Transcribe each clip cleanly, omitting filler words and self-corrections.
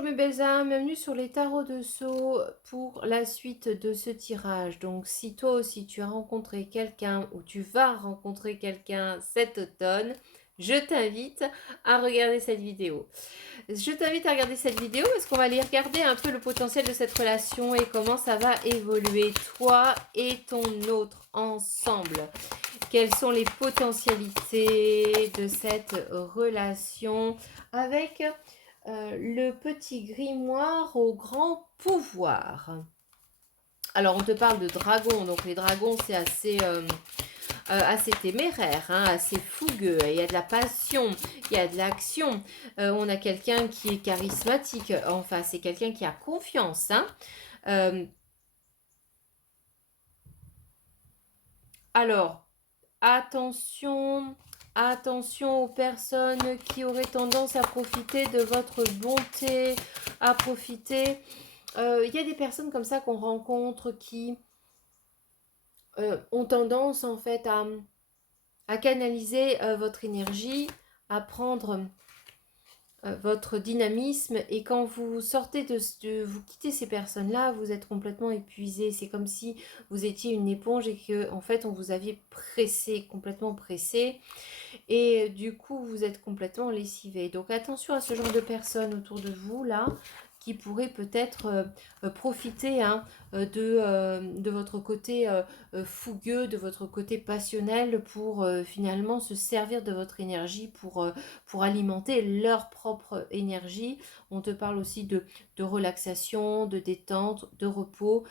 Bonjour mes belles âmes, bienvenue sur les tarots de Sceaux pour la suite de ce tirage. Donc si toi aussi tu as rencontré quelqu'un ou tu vas rencontrer quelqu'un cet automne, je t'invite à regarder cette vidéo. Je t'invite à regarder cette vidéo parce qu'on va aller regarder un peu le potentiel de cette relation et comment ça va évoluer, toi et ton autre ensemble. Quelles sont les potentialités de cette relation avec le petit grimoire au grand pouvoir. Alors on te parle de dragons, donc les dragons c'est assez téméraire, hein, assez fougueux, il y a de la passion, il y a de l'action, on a quelqu'un qui est charismatique, enfin c'est quelqu'un qui a confiance. Hein. Alors, attention, attention aux personnes qui auraient tendance à profiter de votre bonté, à profiter. Il y a des personnes comme ça qu'on rencontre qui ont tendance en fait à canaliser votre énergie, à prendre votre dynamisme, et quand vous sortez vous quittez ces personnes-là, vous êtes complètement épuisé. C'est comme si vous étiez une éponge et que en fait on vous aviez pressé, complètement pressé, et du coup vous êtes complètement lessivé. Donc attention à ce genre de personnes autour de vous là qui pourraient peut-être profiter, hein, de votre côté fougueux, de votre côté passionnel pour finalement se servir de votre énergie pour alimenter leur propre énergie. On te parle aussi de relaxation, de détente, de repos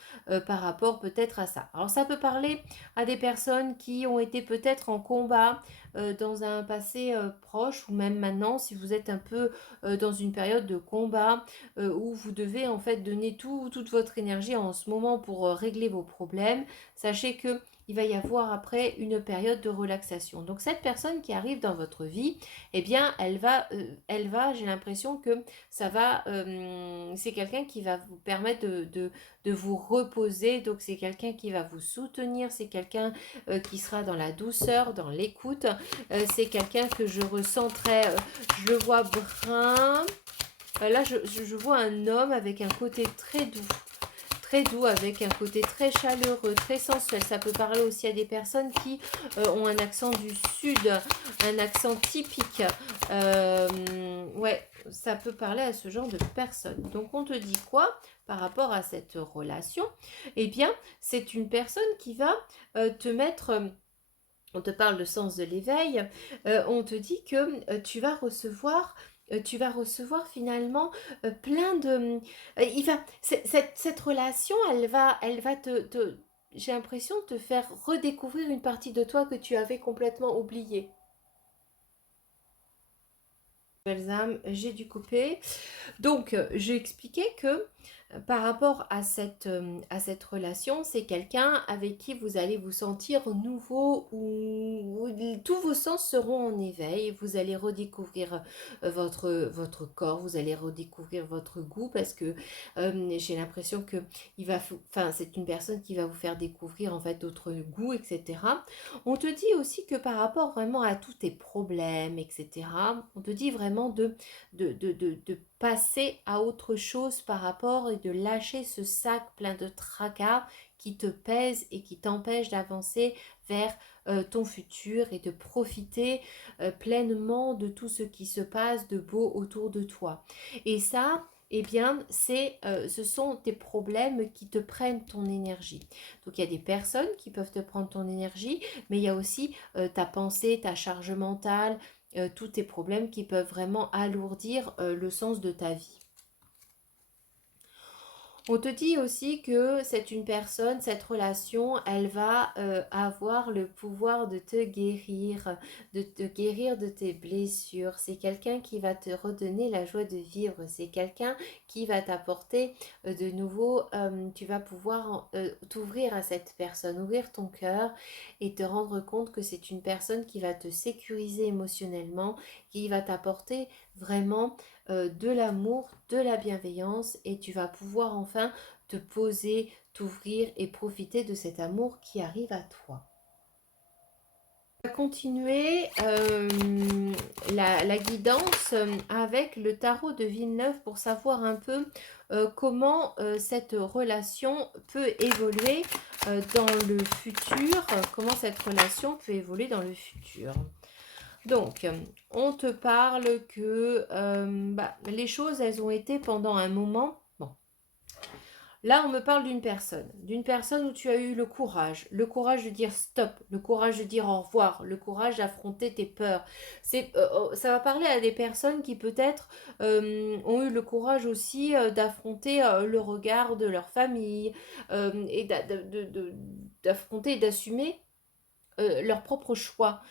par rapport peut-être à ça. Alors ça peut parler à des personnes qui ont été peut-être en combat dans un passé proche, ou même maintenant si vous êtes un peu dans une période de combat où vous devez en fait donner toute votre énergie en ce moment pour régler vos problèmes. Sachez que il va y avoir après une période de relaxation. Donc cette personne qui arrive dans votre vie, eh bien elle va, j'ai l'impression que ça va, c'est quelqu'un qui va vous permettre de vous reposer. Donc c'est quelqu'un qui va vous soutenir, c'est quelqu'un qui sera dans la douceur, dans l'écoute. C'est quelqu'un que je ressens très, je le vois brun. Là, je vois un homme avec un côté très doux, avec un côté très chaleureux, très sensuel. Ça peut parler aussi à des personnes qui ont un accent du sud, un accent typique. Ouais, ça peut parler à ce genre de personnes. Donc, on te dit quoi par rapport à cette relation? Eh bien, c'est une personne qui va te mettre... on te parle de sens de l'éveil, on te dit que tu vas recevoir finalement plein de... cette relation, elle va j'ai l'impression, te faire redécouvrir une partie de toi que tu avais complètement oubliée. Belles âmes, j'ai dû couper. Donc, j'ai expliqué que par rapport à cette relation, c'est quelqu'un avec qui vous allez vous sentir nouveau, où tous vos sens seront en éveil. Vous allez redécouvrir votre corps, vous allez redécouvrir votre goût, parce que j'ai l'impression que c'est une personne qui va vous faire découvrir en fait d'autres goûts, etc. On te dit aussi que par rapport vraiment à tous tes problèmes, etc., on te dit vraiment de passer à autre chose par rapport, et de lâcher ce sac plein de tracas qui te pèse et qui t'empêche d'avancer vers ton futur, et de profiter pleinement de tout ce qui se passe de beau autour de toi. Et ça, eh bien, ce sont tes problèmes qui te prennent ton énergie. Donc, il y a des personnes qui peuvent te prendre ton énergie, mais il y a aussi ta pensée, ta charge mentale, tous tes problèmes qui peuvent vraiment alourdir le sens de ta vie. On te dit aussi que c'est une personne, cette relation, elle va avoir le pouvoir de te guérir de tes blessures. C'est quelqu'un qui va te redonner la joie de vivre. C'est quelqu'un qui va t'apporter de nouveau, tu vas pouvoir t'ouvrir à cette personne, ouvrir ton cœur et te rendre compte que c'est une personne qui va te sécuriser émotionnellement, qui va t'apporter vraiment de l'amour, de la bienveillance, et tu vas pouvoir enfin te poser, t'ouvrir et profiter de cet amour qui arrive à toi. Continuer la guidance avec le tarot de Villeneuve pour savoir un peu comment cette relation peut évoluer dans le futur, comment cette relation peut évoluer dans le futur. Donc, on te parle que les choses, elles ont été pendant un moment... Bon, là, on me parle d'une personne où tu as eu le courage de dire stop, le courage de dire au revoir, le courage d'affronter tes peurs. Ça va parler à des personnes qui peut-être ont eu le courage aussi d'affronter le regard de leur famille et d'affronter et d'assumer leur propre choix.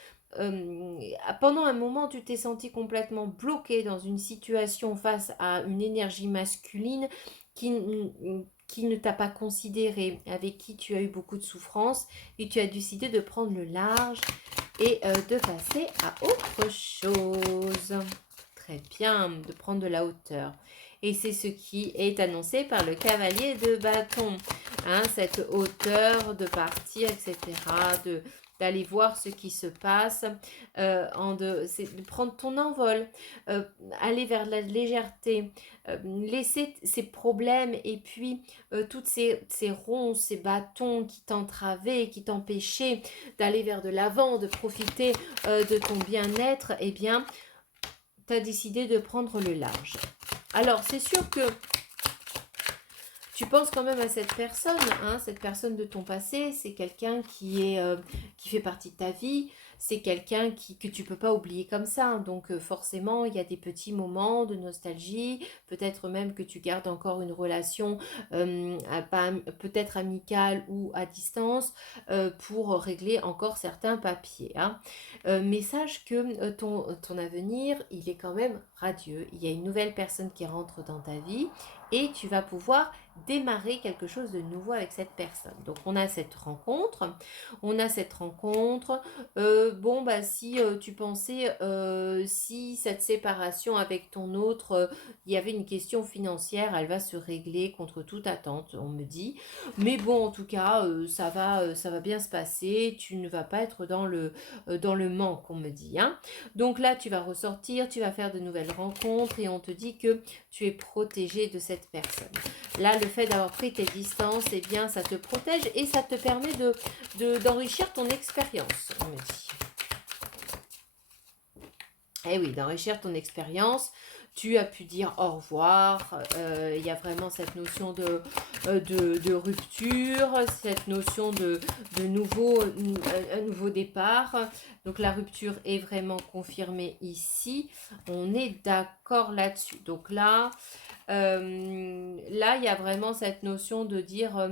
Pendant un moment, tu t'es senti complètement bloqué dans une situation face à une énergie masculine qui, qui ne t'a pas considéré, avec qui tu as eu beaucoup de souffrance et tu as décidé de prendre le large et de passer à autre chose. Très bien, de prendre de la hauteur. Et c'est ce qui est annoncé par le cavalier de bâton. Hein, cette hauteur de partir, etc., d'aller voir ce qui se passe, c'est de prendre ton envol, aller vers la légèreté, laisser ces problèmes et puis toutes ces ronces, ces bâtons qui t'entravaient, qui t'empêchaient d'aller vers de l'avant, de profiter de ton bien-être, eh bien, tu as décidé de prendre le large. Alors, c'est sûr que tu penses quand même à cette personne de ton passé, c'est quelqu'un qui fait partie de ta vie, c'est quelqu'un que tu peux pas oublier comme ça. Donc forcément, il y a des petits moments de nostalgie, peut-être même que tu gardes encore une relation peut-être amicale ou à distance pour régler encore certains papiers. Mais sache que ton avenir, il est quand même radieux. Il y a une nouvelle personne qui rentre dans ta vie et tu vas pouvoir démarrer quelque chose de nouveau avec cette personne. Donc on a cette rencontre, si tu pensais si cette séparation avec ton autre, il y avait une question financière, elle va se régler contre toute attente, on me dit. Mais bon, en tout cas, ça va bien se passer, tu ne vas pas être dans le manque, on me dit. Donc là, tu vas ressortir, tu vas faire de nouvelles rencontres et on te dit que tu es protégé de cette personne. Là, le fait d'avoir pris tes distances, eh bien, ça te protège et ça te permet d'enrichir ton expérience, on me dit. Eh oui, d'enrichir ton expérience. Tu as pu dire au revoir. Il y a vraiment cette notion de rupture, cette notion de un nouveau départ. Donc la rupture est vraiment confirmée ici. On est d'accord là-dessus. Donc là, il y a vraiment cette notion de dire...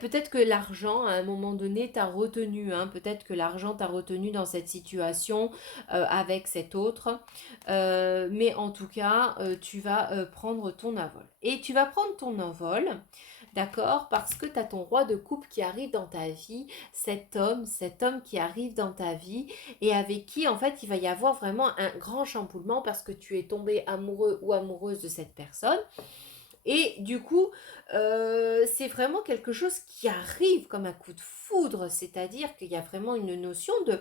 peut-être que l'argent, à un moment donné, t'a retenu. Peut-être que l'argent t'a retenu dans cette situation avec cet autre. Mais en tout cas, tu vas prendre ton envol. Et tu vas prendre ton envol, d'accord, parce que tu as ton roi de coupe qui arrive dans ta vie, cet homme qui arrive dans ta vie et avec qui, en fait, il va y avoir vraiment un grand chamboulement parce que tu es tombé amoureux ou amoureuse de cette personne. Et du coup, c'est vraiment quelque chose qui arrive comme un coup de foudre, c'est-à-dire qu'il y a vraiment une notion de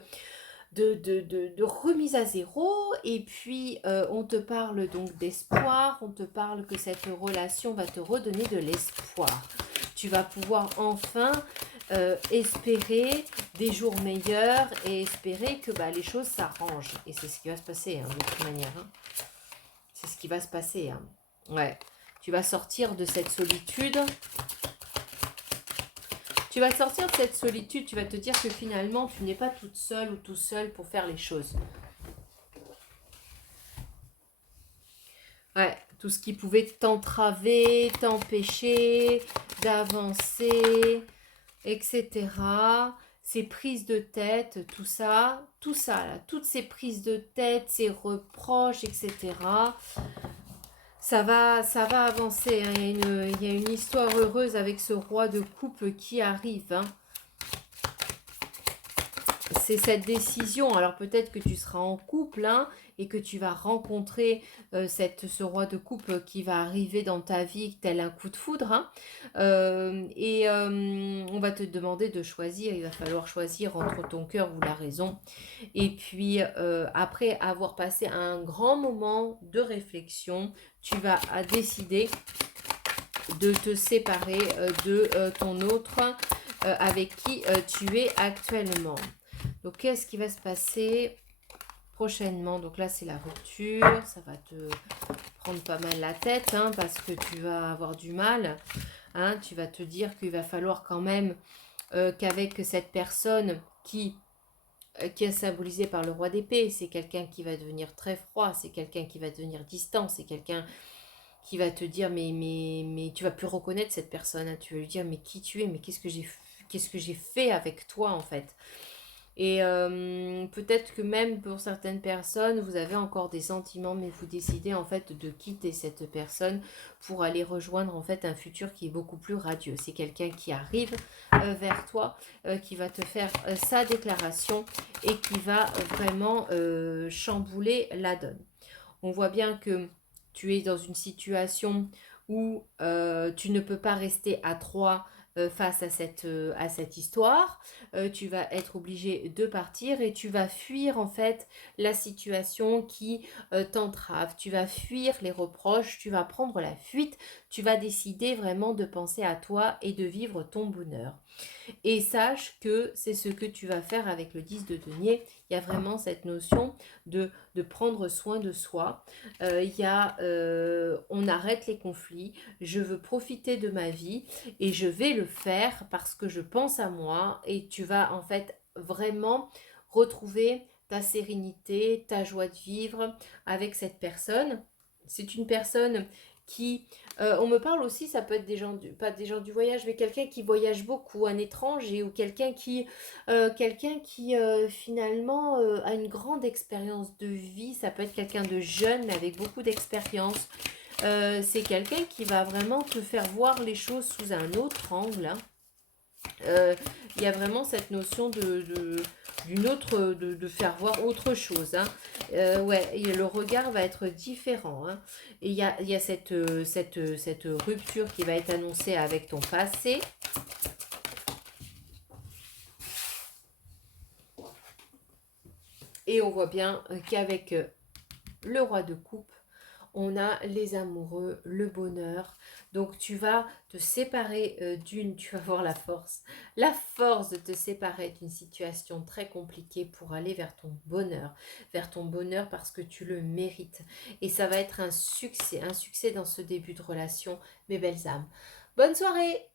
remise à zéro, et puis on te parle donc d'espoir, on te parle que cette relation va te redonner de l'espoir. Tu vas pouvoir enfin espérer des jours meilleurs et espérer que les choses s'arrangent. Et c'est ce qui va se passer, de toute manière. C'est ce qui va se passer. Ouais. Tu vas sortir de cette solitude. Tu vas sortir de cette solitude. Tu vas te dire que finalement, tu n'es pas toute seule ou tout seul pour faire les choses. Ouais, tout ce qui pouvait t'entraver, t'empêcher d'avancer, etc. Ces prises de tête, tout ça là, toutes ces prises de tête, ces reproches, etc. Ça va avancer. Il y a une histoire heureuse avec ce roi de coupe qui arrive. c'est cette décision. Alors peut-être que tu seras en couple hein, et que tu vas rencontrer ce roi de coupe qui va arriver dans ta vie tel un coup de foudre. Hein. On va te demander de choisir. Il va falloir choisir entre ton cœur ou la raison. Et puis après avoir passé un grand moment de réflexion, tu vas décider de te séparer de ton autre avec qui tu es actuellement. Donc, qu'est-ce qui va se passer prochainement? Donc là, c'est la rupture. Ça va te prendre pas mal la tête hein, parce que tu vas avoir du mal. Hein, tu vas te dire qu'il va falloir quand même qu'avec cette personne qui est symbolisée par le roi d'épée, c'est quelqu'un qui va devenir très froid, c'est quelqu'un qui va devenir distant, c'est quelqu'un qui va te dire mais tu vas plus reconnaître cette personne, hein. Tu vas lui dire mais qui tu es, mais qu'est-ce que j'ai fait avec toi en fait. Et peut-être que même pour certaines personnes, vous avez encore des sentiments, mais vous décidez en fait de quitter cette personne pour aller rejoindre en fait un futur qui est beaucoup plus radieux. C'est quelqu'un qui arrive vers toi, qui va te faire sa déclaration et qui va vraiment chambouler la donne. On voit bien que tu es dans une situation où tu ne peux pas rester à trois face à cette histoire. Tu vas être obligé de partir et tu vas fuir en fait la situation qui t'entrave. Tu vas fuir les reproches, tu vas prendre la fuite, tu vas décider vraiment de penser à toi et de vivre ton bonheur. Et sache que c'est ce que tu vas faire avec le 10 de denier. Il y a vraiment cette notion de prendre soin de soi. On arrête les conflits. Je veux profiter de ma vie et je vais le faire parce que je pense à moi. Et tu vas en fait vraiment retrouver ta sérénité, ta joie de vivre avec cette personne. C'est une personne qui on me parle aussi, ça peut être pas des gens du voyage, mais quelqu'un qui voyage beaucoup, un étranger ou quelqu'un qui finalement a une grande expérience de vie. Ça peut être quelqu'un de jeune, mais avec beaucoup d'expérience. C'est quelqu'un qui va vraiment te faire voir les choses sous un autre angle. Hein. Il y a vraiment cette notion de faire voir autre chose. Hein. Ouais, et le regard va être différent. Hein. Et il y a cette rupture qui va être annoncée avec ton passé. Et on voit bien qu'avec le roi de coupe, on a les amoureux, le bonheur. Donc tu vas te séparer tu vas voir la force de te séparer d'une situation très compliquée pour aller vers ton bonheur parce que tu le mérites. Et ça va être un succès dans ce début de relation, mes belles âmes. Bonne soirée!